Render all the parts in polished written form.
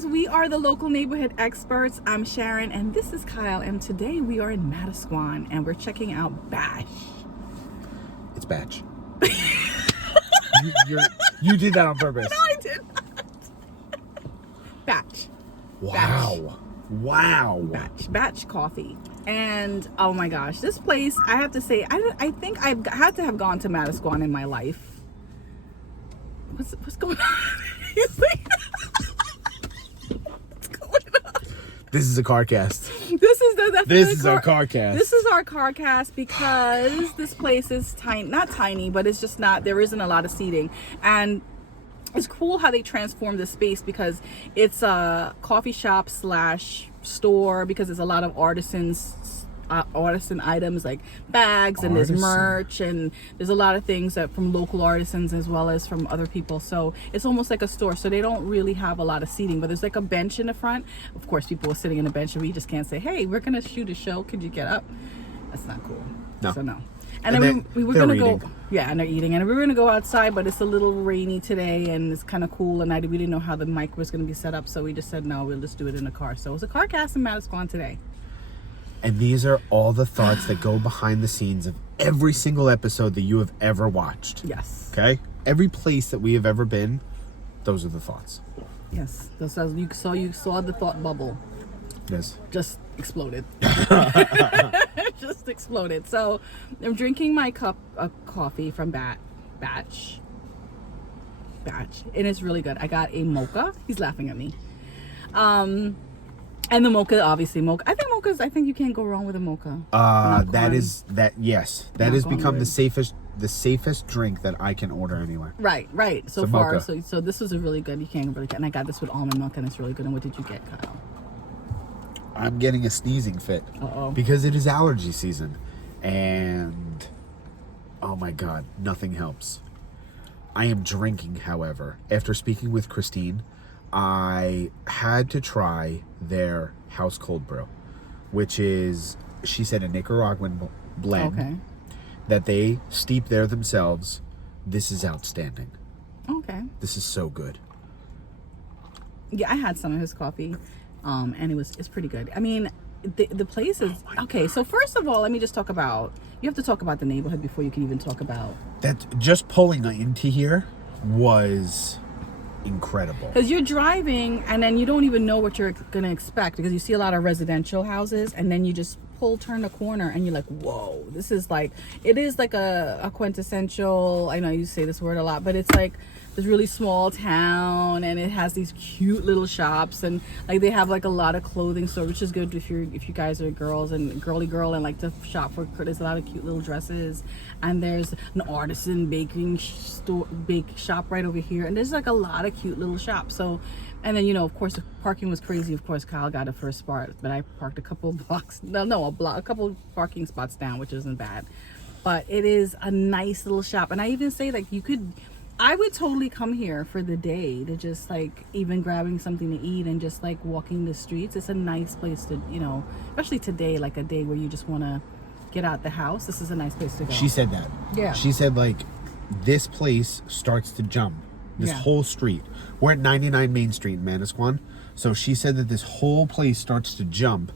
guys, we are the local neighborhood experts. I'm Sharon and this is Kyle, and today we are in Manasquan and we're checking out Batch. It's Batch. you did that on purpose. No, I did not. Batch. Wow. Wow. Batch coffee. And oh my gosh, this place, I have to say, I think I had to have gone to Manasquan in my life. What's going on? What's going on? This is a car cast. This is our car cast. This is our car cast because this place is tiny, not tiny, but it's just not, there isn't a lot of seating. And it's cool how they transform the space because it's a coffee shop / store, because there's a lot of artisan items like bags, and there's merch, and there's a lot of things that from local artisans as well as from other people. So it's almost like a store. So they don't really have a lot of seating, but there's like a bench in the front. Of course, people are sitting in a bench, and we just can't say, hey, we're gonna shoot a show, could you get up? That's not cool. No. So no. And then we were gonna go, yeah, and they're eating, and we were gonna go outside, but it's a little rainy today, and it's kind of cool, and we didn't know how the mic was gonna be set up, so we just said no, we'll just do it in the car. So it's a car cast in Manasquan today. And these are all the thoughts that go behind the scenes of every single episode that you have ever watched. Yes. Okay? Every place that we have ever been, those are the thoughts. Yes. You saw the thought bubble. Yes. Just exploded. Just exploded. So I'm drinking my cup of coffee from Batch. And it's really good. I got a mocha. He's laughing at me. And the mocha, obviously mocha. I think you can't go wrong with a mocha. That has become the safest drink that I can order anywhere. Right. So far, so this was a really good. You can't really get. And I got this with almond milk, and it's really good. And what did you get, Kyle? I'm getting a sneezing fit. Uh-oh. Because it is allergy season, and oh my God, nothing helps. I am drinking, however, after speaking with Christine, I had to try their house cold brew, which is, she said, a Nicaraguan blend that they steep there themselves. This is outstanding. Okay. This is so good. Yeah, I had some of his coffee, and it's pretty good. I mean, the place is okay. So first of all, let me just talk about. You have to talk about the neighborhood before you can even talk about that. Just pulling into here was incredible, because you're driving and then you don't even know what you're gonna expect, because you see a lot of residential houses, and then you just turn the corner and you're like, whoa, this is like, it is like a quintessential, I know you say this word a lot, but it's like this really small town, and it has these cute little shops, and like they have like a lot of clothing store, which is good if you guys are girls and girly girl and like to shop for. There's a lot of cute little dresses, and there's an artisan baking store, bake shop right over here, and there's like a lot of cute little shops. So, and then of course the parking was crazy. Of course Kyle got a first spot, but I parked a couple blocks, a couple parking spots down, which isn't bad. But it is a nice little shop, and I even say like I would totally come here for the day to just like even grabbing something to eat and just like walking the streets. It's a nice place to, especially today, like a day where you just want to get out the house. This is a nice place to go. She said that. Yeah. She said like this place starts to jump. This whole street. We're at 99 Main Street in Manasquan. So she said that this whole place starts to jump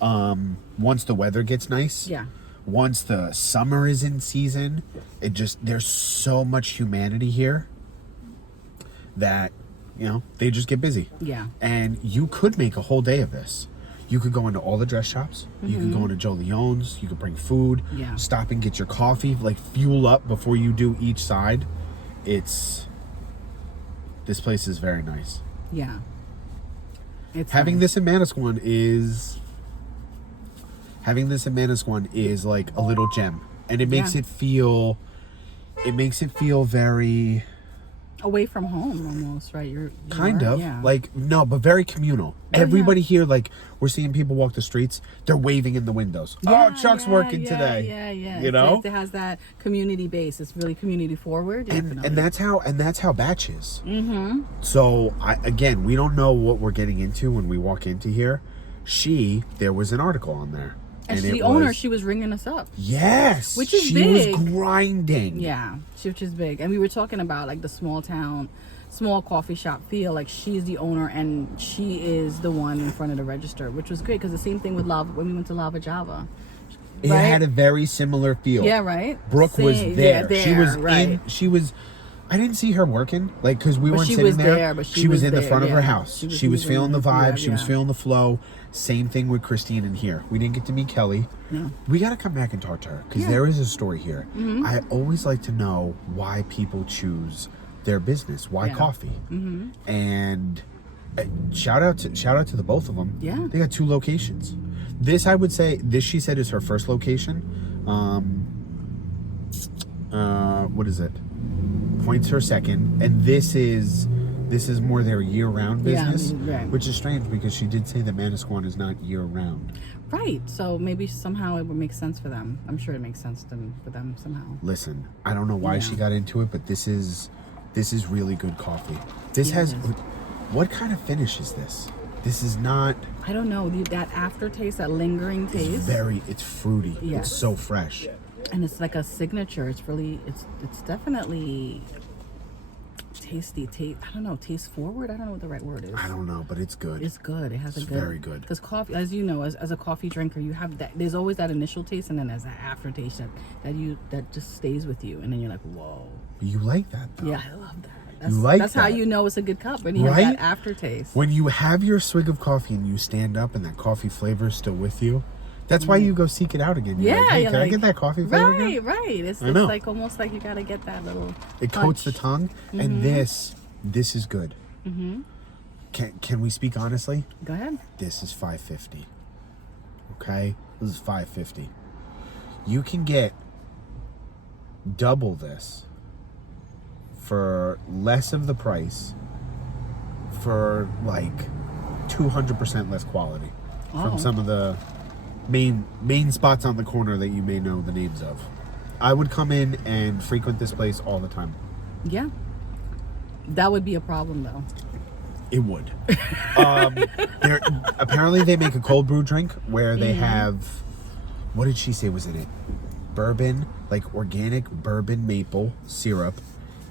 once the weather gets nice. Yeah. Once the summer is in season, there's so much humanity here that, they just get busy. Yeah. And you could make a whole day of this. You could go into all the dress shops. You could go into Joe Leone's. You could bring food. Yeah. Stop and get your coffee. Like, fuel up before you do each side. This place is very nice. Yeah. Having this in Manasquan is like a little gem, and it makes it feel very away from home almost, right? You're kind of yeah. like, no, but very communal. Everybody here, like, we're seeing people walk the streets, they're waving in the windows. Chuck's working today. Yeah. It has that community base. It's really community forward. And that's how Batch is. So we don't know what we're getting into when we walk into here. There was an article on there. And the owner, she was ringing us up. Yes. Which is big. She was grinding. Yeah, which is big. And we were talking about like the small town small coffee shop feel. Like she's the owner and she is the one in front of the register, which was great because the same thing with Lava when we went to Lava Java. It had a very similar feel. Yeah, right. Brooke was there. Yeah, She was right. She was. I didn't see her working, like, because we weren't she sitting was there. but she was in the there, front of yeah. her house. She was feeling the vibe. She was yeah. feeling the flow. Same thing with Christine in here. We didn't get to meet Kelly. No. We got to come back and talk to her because Yeah. there is a story here. Mm-hmm. I always like to know why people choose their business. Why coffee? Mm-hmm. And shout out to the both of them. Yeah. They got 2 locations. This, I would say, she said is her first location. What is it? Point's her second, and this is more their year-round business, right. which is strange because she did say that Manasquan is not year-round. Right. So maybe somehow it would make sense for them. I'm sure it makes sense for them somehow. Listen, I don't know why she got into it, but this is really good coffee. This has what kind of finish is this? This is not. I don't know, that aftertaste, that lingering taste. It's fruity. Yes. It's so fresh. And it's like a signature. It's really, it's definitely tasty. I don't know, taste forward. I don't know what the right word is. I don't know, but it's good. It's good. It has it's a good. Very good. Because coffee, as you know, as a coffee drinker, you have that. There's always that initial taste, and then there's that aftertaste that just stays with you, and then you're like, whoa. You like that, though. Yeah, I love that. That's how you know it's a good cup, when you have that aftertaste. When you have your swig of coffee and you stand up and that coffee flavor is still with you, that's why you go seek it out again. You're like, hey, can I get that coffee flavor again? Right. It's like almost like you gotta get that little. It coats the tongue, and this is good. Mm-hmm. Can we speak honestly? Go ahead. This is $5.50. Okay, this is $5.50. You can get double this for less of the price, for like 200% less quality from some of the main spots on the corner that you may know the names of. I would come in and frequent this place all the time. Yeah, that would be a problem though. It would. Apparently they make a cold brew drink where they have, what did she say was in it? Bourbon, like organic bourbon maple syrup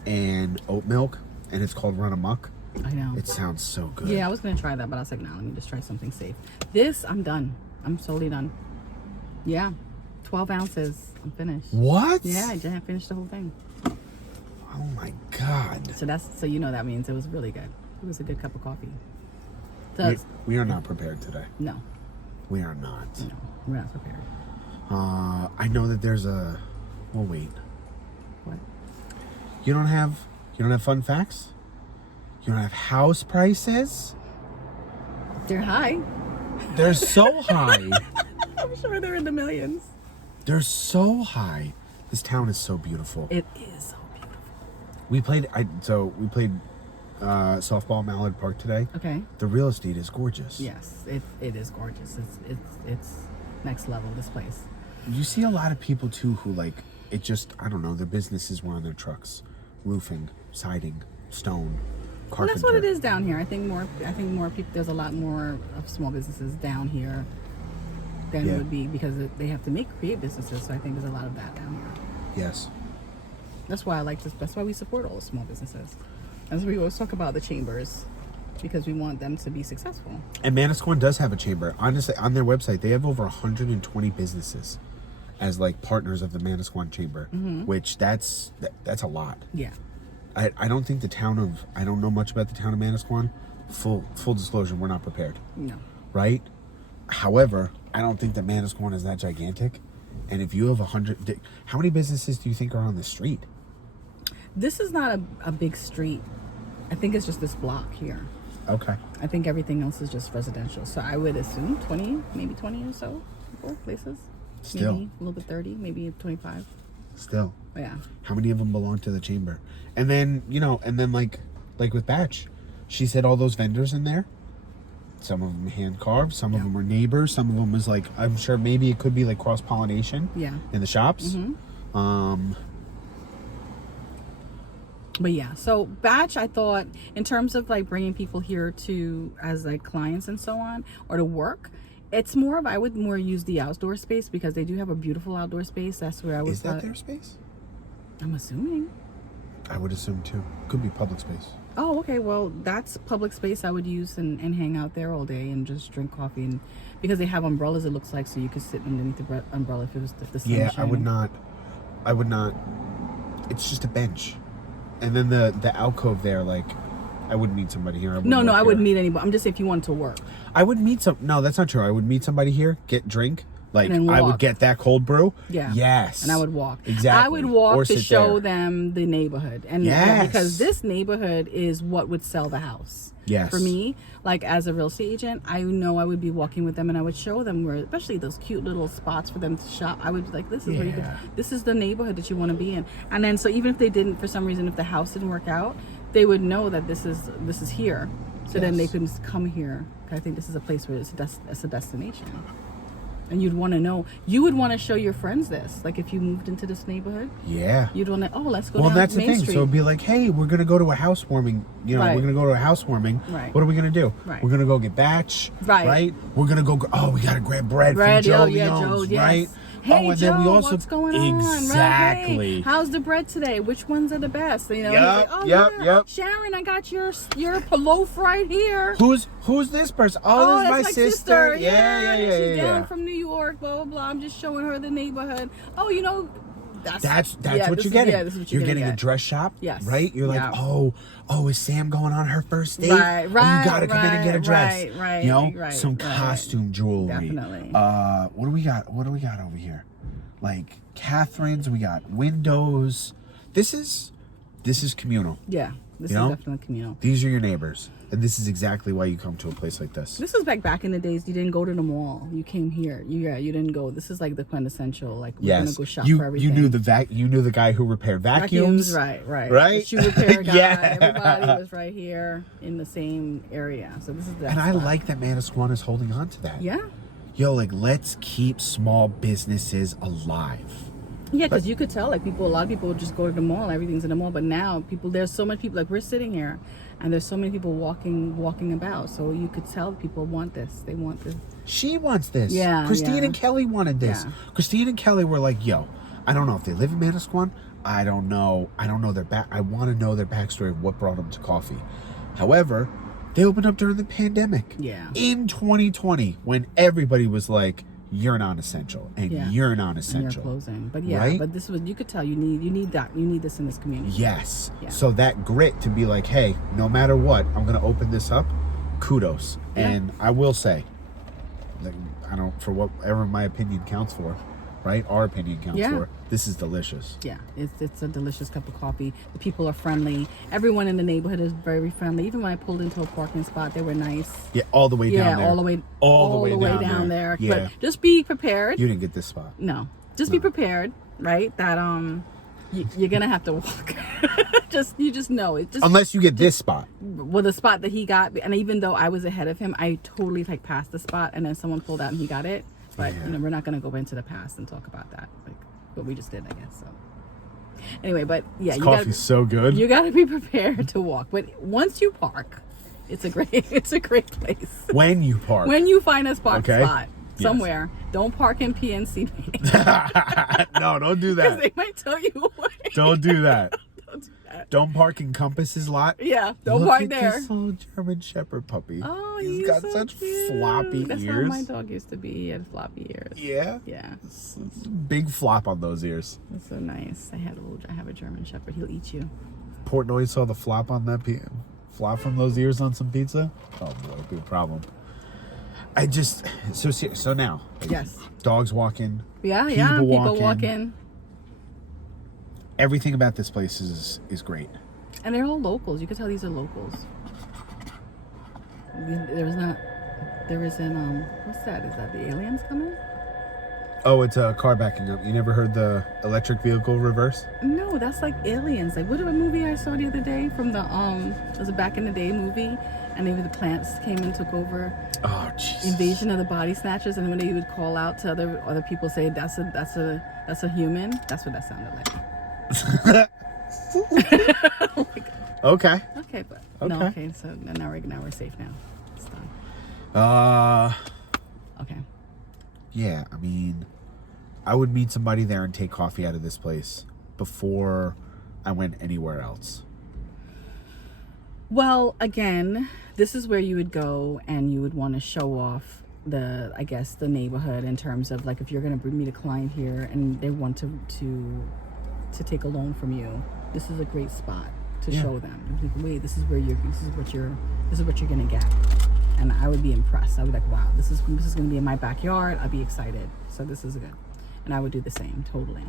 and oat milk, and it's called Run Amok. I know. It sounds so good. Yeah, I was gonna try that, but I was like, no, let me just try something safe. This, I'm done. I'm solely done. Yeah, 12 ounces. I'm finished. What? Yeah, I just finished the whole thing. Oh my God. So you know that means it was really good. It was a good cup of coffee. So we are not prepared today. No. We are not. No, we're not prepared. I know that there's a. Well, wait. What? You don't have fun facts? You don't have house prices? They're high. They're so high. I'm sure they're in the millions. They're so high. This town is so beautiful. It is so beautiful. We played softball at Mallard Park today. Okay. The real estate is gorgeous. Yes, it is gorgeous. It's next level, this place. You see a lot of people too who like it just, I don't know, their businesses were on their trucks. Roofing, siding, stone, carpenter. Well, that's what it is down here. I think more people, there's a lot more of small businesses down here than it would be because they have to create businesses. So I think there's a lot of that down here. Yes. That's why I like this. That's why we support all the small businesses. As we always talk about the chambers, because we want them to be successful. And Manasquan does have a chamber. Honestly, on their website, they have over 120 businesses as like partners of the Manasquan Chamber, which that's a lot. Yeah. I don't think I don't know much about the town of Manasquan. Full disclosure, we're not prepared. No. Right? However, I don't think that Manasquan is that gigantic. And if you have 100, how many businesses do you think are on the street? This is not a big street. I think it's just this block here. Okay. I think everything else is just residential. So I would assume 20, maybe 20 or so places. Still. Maybe a little bit 30, maybe 25. Still. Yeah. How many of them belong to the chamber? And then, like with Batch, she said all those vendors in there, some of them hand carved, some of them were neighbors, some of them was like, I'm sure maybe it could be like cross-pollination in the shops. But yeah, so Batch, I thought in terms of like bringing people here to as like clients and so on, or to work, it's more of, I would more use the outdoor space because they do have a beautiful outdoor space. That's where I would. Is that their space? I'm assuming. I would assume too. Could be public space. Oh, okay. Well, that's public space I would use and hang out there all day and just drink coffee. And because they have umbrellas, it looks like, so you could sit underneath the umbrella if the sun Yeah, is shining. I would not. It's just a bench, and then the alcove there. Like, I wouldn't meet somebody here. I wouldn't meet anybody. I'm just saying if you wanted to work. I would meet some. No, that's not true. I would meet somebody here, get drink. Like, And then I walk. would get that cold brew. Yeah. Yes. And I would walk. Exactly. I would walk Or to sit show there. them the neighborhood. And Yes. because this neighborhood is what would sell the house. Yes. For me, like as a real estate agent, I know I would be walking with them and I would show them where, especially those cute little spots for them to shop. I would be like, this is where you could, this is the neighborhood that you want to be in. And then, so even if they didn't, for some reason, if the house didn't work out, they would know that this is here. So then they could come here. I think this is a place where it's a destination. And you'd want to know, you would want to show your friends this. Like if you moved into this neighborhood, Yeah. you'd want to, let's go Well, down that's the Main thing. Street. So it'd be like, hey, we're gonna go to a housewarming. You know, Right. we're gonna go to a housewarming. Right. What are we gonna do? Right. We're gonna go get batch. Right. We're gonna go. Oh, we gotta grab bread from Joe Leone's, yes. right? Hey, and Joe, then we also what's going on? exactly. Right? Hey, how's the bread today? Which ones are the best? You know, Yep, and he's like, yep. Sharon, I got your loaf right here. Who's this person? Oh, this is that's my sister. Yeah. She's down from New York, blah, blah, blah. I'm just showing her the neighborhood. Oh, you know, That's what you're getting. This is what you're getting get. a dress shop. Yes. Right? You're like, oh, is Sam going on her first date? Right. You gotta come in and get a dress. Right. You know, some costume jewelry. Definitely. What do we got? What do we got over here? Like Catherine's, we got windows. This is communal. Yeah. This You is know? definitely communal. These are your neighbors. And this is exactly why you come to a place like this. This is back in the days. You didn't go to the mall. You came here. You didn't go. This is like the quintessential. Like we're gonna go shop for everything. You knew the guy who repaired vacuums. Right. Right? The shoe repair guy. Yeah. Everybody was right here in the same area. So this is the. And I like that Manasquan is holding on to that. Yeah. Yo, like, let's keep small businesses alive. Yeah, because you could tell, like, a lot of people would just go to the mall, everything's in the mall, but now there's so many people, like, we're sitting here, and there's so many people walking about, so you could tell people want this, they want this. She wants this. Yeah, Christine and Kelly wanted this. Yeah. Christine and Kelly were like, yo, I don't know if they live in Manasquan. I don't know their I want to know their backstory of what brought them to coffee. However, they opened up during the pandemic. Yeah. In 2020, when everybody was like, you're non-essential and you're non-essential. And you're closing. But yeah, right? but this was, you could tell you need that. You need this in this community. Yes. Yeah. So that grit to be like, hey, no matter what, I'm going to open this up. Kudos. Yeah. And I will say, like, I don't, for whatever my opinion counts for, right? Our opinion counts for. This is delicious. Yeah, it's a delicious cup of coffee. The people are friendly. Everyone in the neighborhood is very friendly. Even when I pulled into a parking spot, they were nice. Yeah, all the way down there. All the way down there. Yeah. But just be prepared. You didn't get this spot. No, just be prepared, right? That you're gonna have to walk. you just know it. Just Unless you get this spot. well, the spot that he got, and even though I was ahead of him, I totally passed the spot, and then someone pulled out and he got it. But we're not gonna go into the past and talk about that, like what we just did, I guess. So anyway, but yeah, This coffee's so good. You gotta be prepared to walk. But once you park, it's a great place. When you park. When you find a spot Yes. somewhere, don't park in PNC. No, don't do that. They might tell you away. Don't do that. Don't do that. Don't park in Compass's lot. Yeah, don't Look park at there. This little German Shepherd puppy. Oh, he's got so such cute. floppy That's ears. how my dog used to be. He had floppy ears. Yeah. Yeah, It's big flop on those ears. that's so nice. I have a German Shepherd. He'll eat you. Portnoy saw the flop on that flop from those ears on some pizza. Oh boy, big problem. I just so now. Yes. Dogs walking. Yeah, people walking. walking. Everything about this place is great. And they're all locals. You can tell these are locals. There isn't, what's that? Is that the aliens coming? Oh, it's a car backing up. You never heard the electric vehicle reverse? No, that's like aliens. Like, what a movie I saw the other day from the, it was a back in the day movie, and maybe the plants came and took over. Oh, jeez. Invasion of the Body Snatchers, and when they would call out to other people, say that's a human. That's what that sounded like. Oh my God. Okay. Okay, but Okay. no, okay. So now we're safe now. It's done. Okay. Yeah, I mean, I would meet somebody there and take coffee out of this place before I went anywhere else. Well, again, this is where you would go and you would want to show off the neighborhood in terms of like if you're going to meet a client here and they want to take a loan from you, this is a great spot to show them. Like, wait, this is what you're going to get. And I would be impressed. I would be like, wow, this is going to be in my backyard. I'd be excited. So this is good. And I would do the same, totally.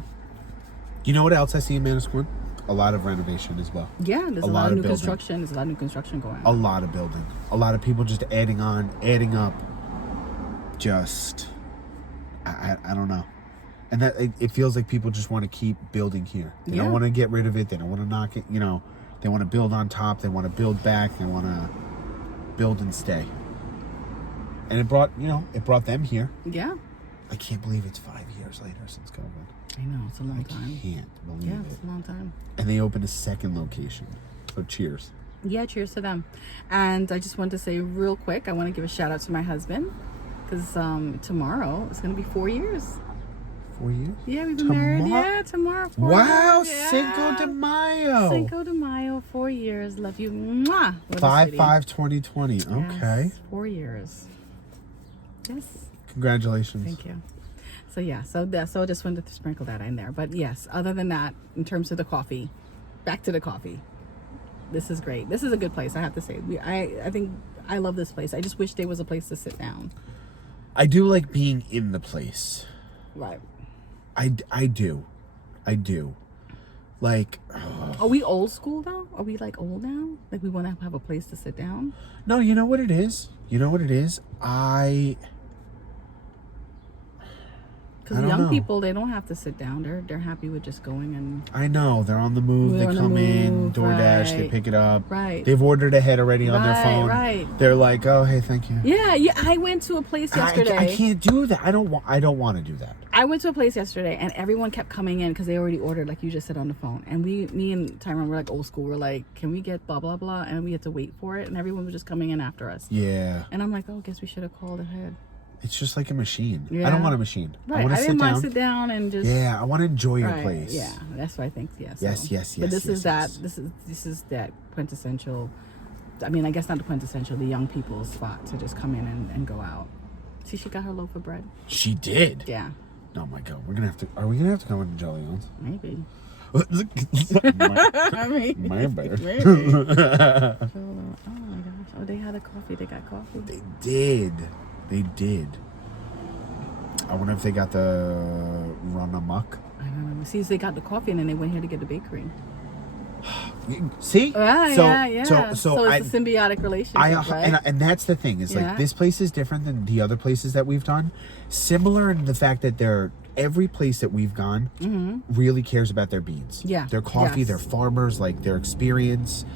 You know what else I see in Manasquan? A lot of renovation as well. Yeah, there's a lot of new construction. There's a lot of new construction going on. A lot of building. A lot of people just adding up. Just, I don't know. And that it feels like people just want to keep building here. They don't want to get rid of it. They don't want to knock it. You know, they want to build on top. They want to build back. They want to build and stay. And it brought them here. Yeah. I can't believe it's 5 years later since COVID. I know, it's a long time. I can't believe it. Yeah, it's a long time. And they opened a second location. So cheers. Yeah, cheers to them. And I just wanted to say real quick, I want to give a shout out to my husband because tomorrow it's going to be 4 years. 4 years? Yeah, we've been married. Yeah, tomorrow. 4 wow, years. Cinco de Mayo. Cinco de Mayo, 4 years. Love you. Mwah. 5/5/2020. Okay. Yes, 4 years. Yes. Congratulations. Thank you. So yeah, so I just wanted to sprinkle that in there. But yes, other than that, in terms of the coffee, back to the coffee. This is great. This is a good place, I have to say. I think I love this place. I just wish there was a place to sit down. I do like being in the place. Right. I do. Like, are we old school though? Are we like old now? Like we want to have a place to sit down? No, you know what it is? Because the young people, they don't have to sit down. They're happy with just going and... I know. They're on the move. They come in, DoorDash, they pick it up. Right. They've ordered ahead already on their phone. Right. They're like, oh, hey, thank you. Yeah. I went to a place yesterday. I can't do that. I don't want to do that. I went to a place yesterday and everyone kept coming in because they already ordered, like you just said, on the phone. And me and Tyrone were like old school. We're like, can we get blah, blah, blah? And we had to wait for it. And everyone was just coming in after us. Yeah. And I'm like, oh, I guess we should have called ahead. It's just like a machine. Yeah. I don't want a machine. Right. I didn't mind sit down and just... Yeah, I want to enjoy your place. Yeah, that's what I think. Yeah. So. Yes. But this is that quintessential... I mean, I guess not the quintessential, the young people's spot to just come in and go out. See, she got her loaf of bread. She did? Yeah. Oh my God. Are we going to have to go into Jolly John's? Maybe. My better. Maybe. Oh my gosh. Oh, they had a coffee. They got coffee. They did. I wonder if they got the run amok. I don't know. See, they got the coffee and then they went here to get the bakery. See? Yeah. So I, it's a symbiotic relationship, right? And that's the thing. Is like this place is different than the other places that we've done. Similar in the fact that every place that we've gone really cares about their beans. Yeah. Their coffee, their farmers, like their experience.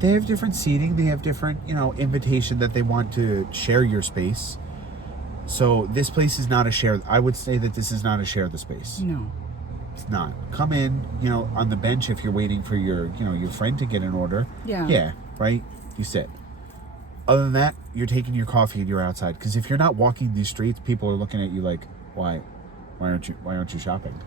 They have different seating. They have different, invitation that they want to share your space. So this place is not a share. I would say that this is not a share the space. No. It's not. Come in, on the bench if you're waiting for your friend to get an order. Yeah. Yeah, right? You sit. Other than that, you're taking your coffee and you're outside. Because if you're not walking these streets, people are looking at you like, why aren't you shopping?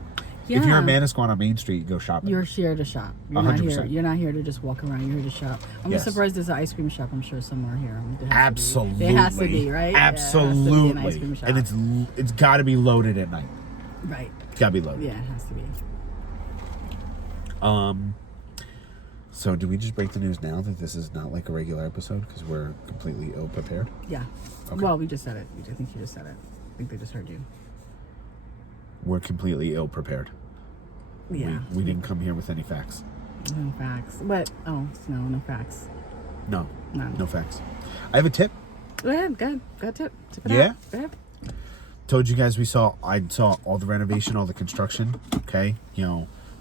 Yeah. If you're in Manasquan on Main Street, go shopping. You're here to shop. You're 100%. Not here. You're not here to just walk around. You're here to shop. I'm surprised there's an ice cream shop. I'm sure somewhere here. Absolutely. It has to be, right? Absolutely. Yeah, it has to be an ice cream shop. And it's got to be loaded at night. Right. It's got to be loaded. Yeah, it has to be. So do we just break the news now that this is not like a regular episode because we're completely ill prepared? Yeah. Okay. Well, we just said it. I think you just said it. I think they just heard you. We're completely ill prepared. Yeah. We didn't come here with any facts. No facts. But, no facts. No. None. No facts. I have a tip. Go ahead. Go tip. Tip it out. Go ahead. Told you guys I saw all the renovation, all the construction. Okay.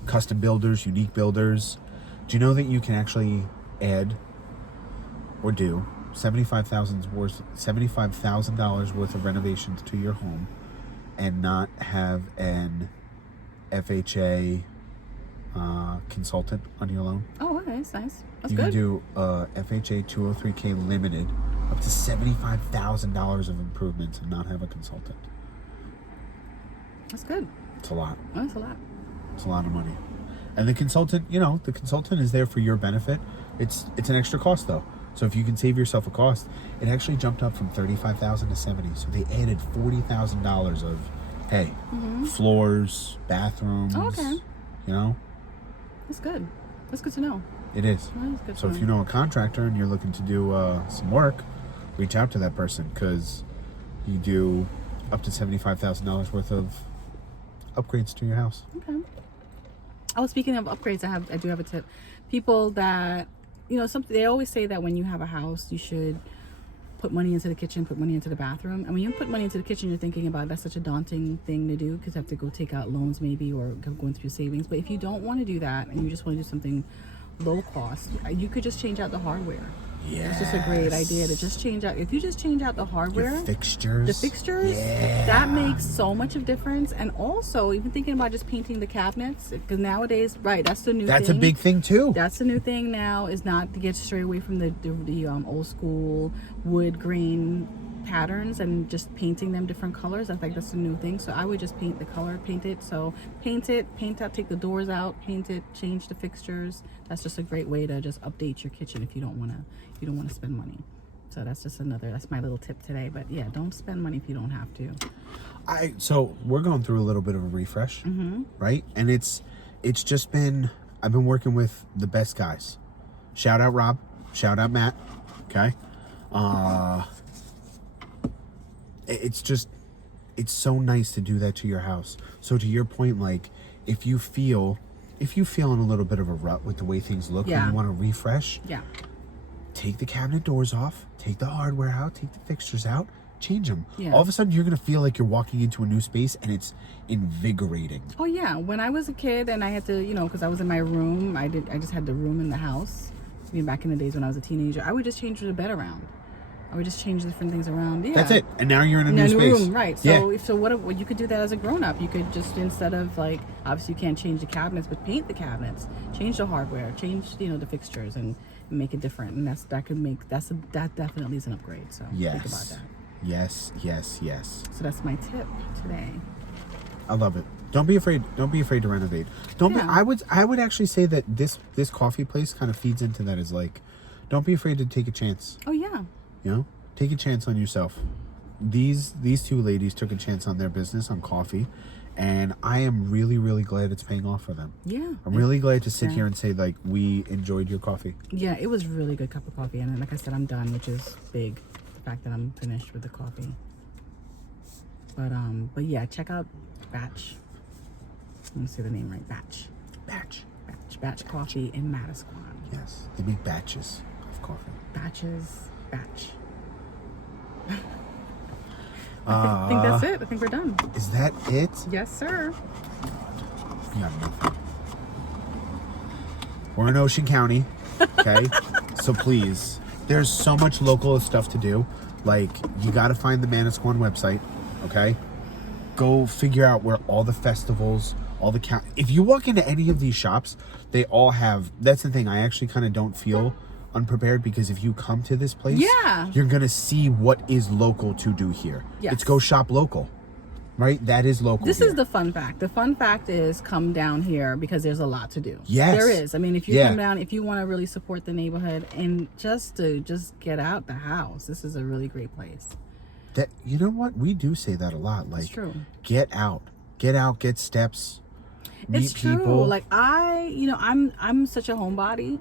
Custom builders, unique builders. Do you know that you can actually add or do $75,000 worth of renovations to your home and not have an FHA consultant on your loan? Oh, okay, that's nice. That's you good. can do FHA 203K limited up to $75,000 of improvements and not have a consultant. That's good. It's a lot. That's a lot. It's a lot of money. And the consultant, is there for your benefit. It's an extra cost though. So if you can save yourself a cost, it actually jumped up from $35,000 to $70,000. So they added $40,000 of, hey, floors, bathrooms. Oh, okay. You know, That's good. That's good to know. it is. That is good So to if you know a contractor and you're looking to do some work, reach out to that person because you do up to $75,000 worth of upgrades to your house. Okay. Oh, speaking of upgrades, I do have a tip. People that, you know, they always say that when you have a house, you should put money into the kitchen, put money into the bathroom. And when you put money into the kitchen, you're thinking about that's such a daunting thing to do because you have to go take out loans maybe or go into your savings. But if you don't want to do that and you just want to do something low cost, you could just change out the hardware. Yeah, it's just a great idea to just change out. If you just change out the hardware, your fixtures, that makes so much of difference. And also, even thinking about just painting the cabinets, because nowadays, right, that's the new. That's thing. a big thing too. That's the new thing now. Is not to get straight away from the old school wood grain patterns and just painting them different colors. I think that's the new thing. So I would just paint the color, paint it. So paint out, take the doors out, paint it, change the fixtures. That's just a great way to just update your kitchen if you don't want to spend money. So that's my little tip today. But yeah, don't spend money if you don't have to. So we're going through a little bit of a refresh, right? And it's just been, I've been working with the best guys. Shout out Rob, shout out Matt. Okay. It's so nice to do that to your house. So to your point, like if you feel in a little bit of a rut with the way things look and you want to refresh, take the cabinet doors off, take the hardware out, take the fixtures out, change them. All of a sudden you're gonna feel like you're walking into a new space and it's invigorating. Oh yeah, when I was a kid and I had to, because I was in my room, I just had the room in the house. I mean, back in the days when I was a teenager, I would just change the bed around. I would just change different things around. Yeah. That's it. And now you're in a new space. Room, right. So what you could do that as a grown-up. You could just, instead of like, obviously you can't change the cabinets, but paint the cabinets, change the hardware, change the fixtures and make it different. And that definitely is an upgrade. So think about that. Yes. So that's my tip today. I love it. Don't be afraid to renovate. I would actually say that this coffee place kind of feeds into that, as like, don't be afraid to take a chance. Oh yeah. Take a chance on yourself. These two ladies took a chance on their business, on coffee, and I am really, really glad it's paying off for them. Yeah. I'm really glad to sit here and say, like, we enjoyed your coffee. Yeah, it was a really good cup of coffee, and like I said, I'm done, which is big. The fact that I'm finished with the coffee. But yeah, check out Batch. Let me say the name right. Batch Coffee in Manasquan. Yes, they make batches of coffee. Batch. I think that's it. I think we're done. Is that it? Yes, sir. You got nothing. We're in Ocean County, okay? So please, there's so much local stuff to do. Like, you got to find the Manasquan website, okay? Go figure out where all the festivals, if you walk into any of these shops, they all have, that's the thing, I actually kind of don't feel unprepared, because if you come to this place, you're gonna see what is local to do here. It's go shop local, right? That is local. This is the fun fact. The fun fact is come down here because there's a lot to do. Yes, there is. I mean, if you come down, if you want to really support the neighborhood and just get out the house, this is a really great place. That, you know what, we do say that a lot. Like, it's true. Get out, get steps. Meet it's true. People. Like I'm such a homebody.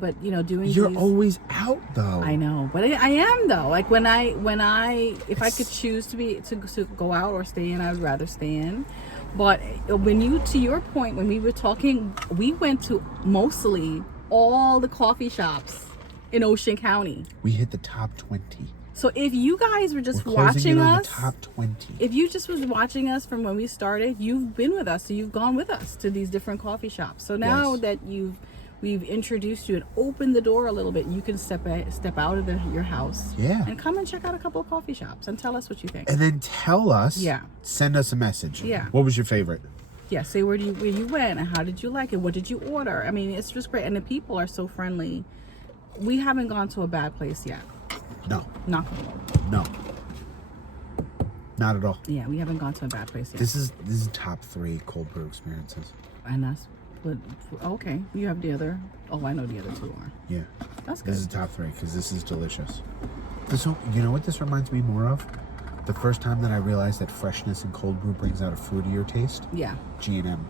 But doing. You're always out though. I know, but I am though. Like when I if I could choose to go out or stay in, I would rather stay in. But to your point, when we were talking, we went to mostly all the coffee shops in Ocean County. We hit the top 20. So if you guys were just watching us, the top 20. If you just was watching us from when we started, you've been with us, so you've gone with us to these different coffee shops. So now that we've introduced you and opened the door a little bit, you can step out of your house, and come and check out a couple of coffee shops and tell us what you think. And then tell us, send us a message. Yeah. What was your favorite? Yeah, say where you went and how did you like it? What did you order? I mean, it's just great, and the people are so friendly. We haven't gone to a bad place yet. No. No. Not at all. Yeah, we haven't gone to a bad place yet. This is top 3 cold brew experiences. And us. But okay, you have the other. Oh, I know the other two are. Yeah. That's good. This is top 3 because this is delicious. You know what this reminds me more of? The first time that I realized that freshness in cold brew brings out a fruitier taste. Yeah. G&M.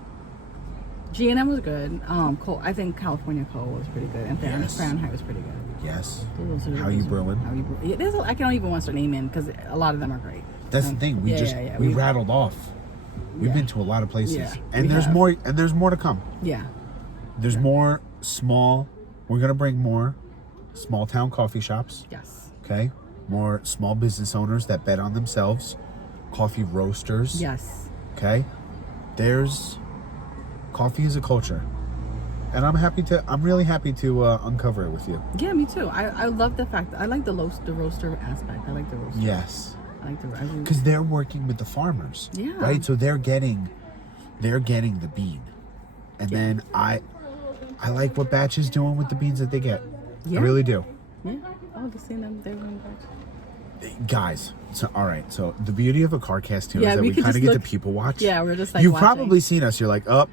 G&M was good. I think California Coal was pretty good, and Yes. Fahrenheit was pretty good. Yes. Those How you brewing? How you brew? Yeah, I can't even want to name in because a lot of them are great. That's the thing. We rattled off. We've been to a lot of places, Yeah, and we there's have. more. And there's more to come. Yeah. There's more small. We're gonna bring more small town coffee shops. Yes. Okay. More small business owners that bet on themselves. Coffee roasters. Yes. Okay. Coffee is a culture, and I'm really happy to uncover it with you. Yeah, me too. I love the fact that I like the roaster aspect. I like the roaster. Yes. I like the Because they're working with the farmers. Yeah. Right. So they're getting the bean, and then I like what Batch is doing with the beans that they get. Yeah. I really do. Yeah. Oh, just seeing them. They're going back. Guys, so all right. So the beauty of a car cast too Yeah, is that we we could kind of just get look- to people watch. Yeah, we're just like You've watching. probably seen us. You're like, oh,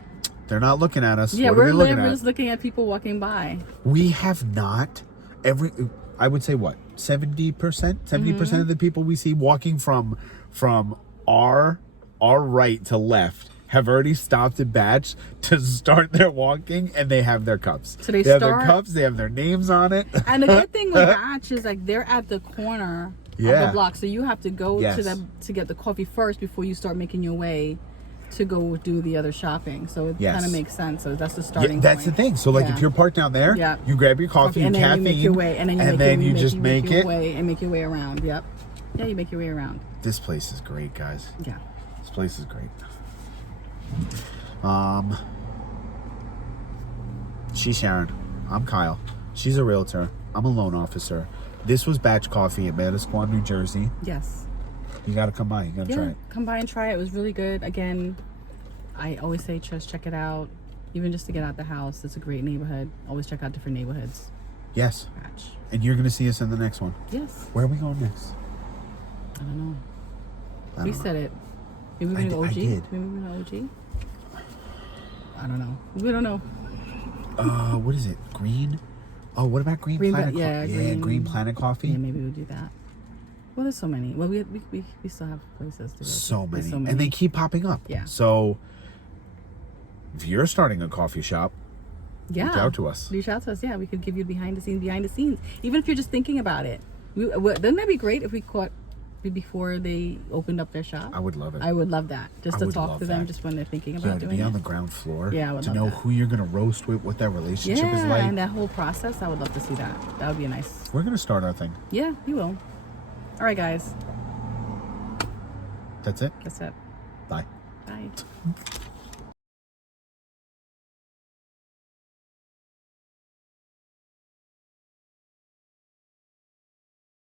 they're not looking at us. Yeah, what are they looking we're at? just looking at people walking by. We have not I would say what 70% of the people we see walking from our right to left have already stopped at Batch to start their walking, and they have their cups. So they have their start- cups. They have their names on it. And the good thing with Batch is like they're at the corner of Yeah. the block, so you have to go Yes. to them to get the coffee first before you start making your way to go do the other shopping. So it Yes. kind of makes sense. So that's the Yeah, starting that's the point. thing. So like Yeah. if you're parked down there, Yeah. you grab your coffee, and your then caffeine, you make your way, and then you just make your it. way and make your way around. Yep. Yeah, you make your way around. This place is great, guys. Yeah. This place is great. She's Sharon. I'm Kyle. She's a realtor. I'm a loan officer. This was Batch Coffee in Manasquan, New Jersey. Yes. You gotta come by. You gotta try Yeah. it. Come by and try it. It was really good. Again, I always say just check it out. Even just to get out the house, it's a great neighborhood. Always check out different neighborhoods. Yes. Batch. And you're gonna see us in the next one. Yes. Where are we going next? I don't know. I We don't know. said it. Maybe we're going to I OG. did. Maybe we're going to OG. I don't know. We don't know. What is it? Green? Oh, what about Green Green Planet? yeah, Green Planet Coffee. Yeah, maybe we'll do that. Well, there's so many. Well, we still have places to go. So There's many. And they keep popping up. Yeah. So if you're starting a coffee shop, Yeah. reach out to us. Reach out to us. Yeah, we could give you behind the scenes. Even if you're just thinking about it. Wouldn't that be great if we caught before they opened up their shop? I would love it. I would love that. Just I to would talk love to them that. just when they're thinking Yeah, about to doing be on it. the ground floor. Yeah, I would to love know that. who you're gonna roast with, what that relationship is like. and that whole process, I would love to see that. That would be a nice. We're gonna start our thing. Yeah, you will. All right, guys. That's it. That's it. Bye. Bye.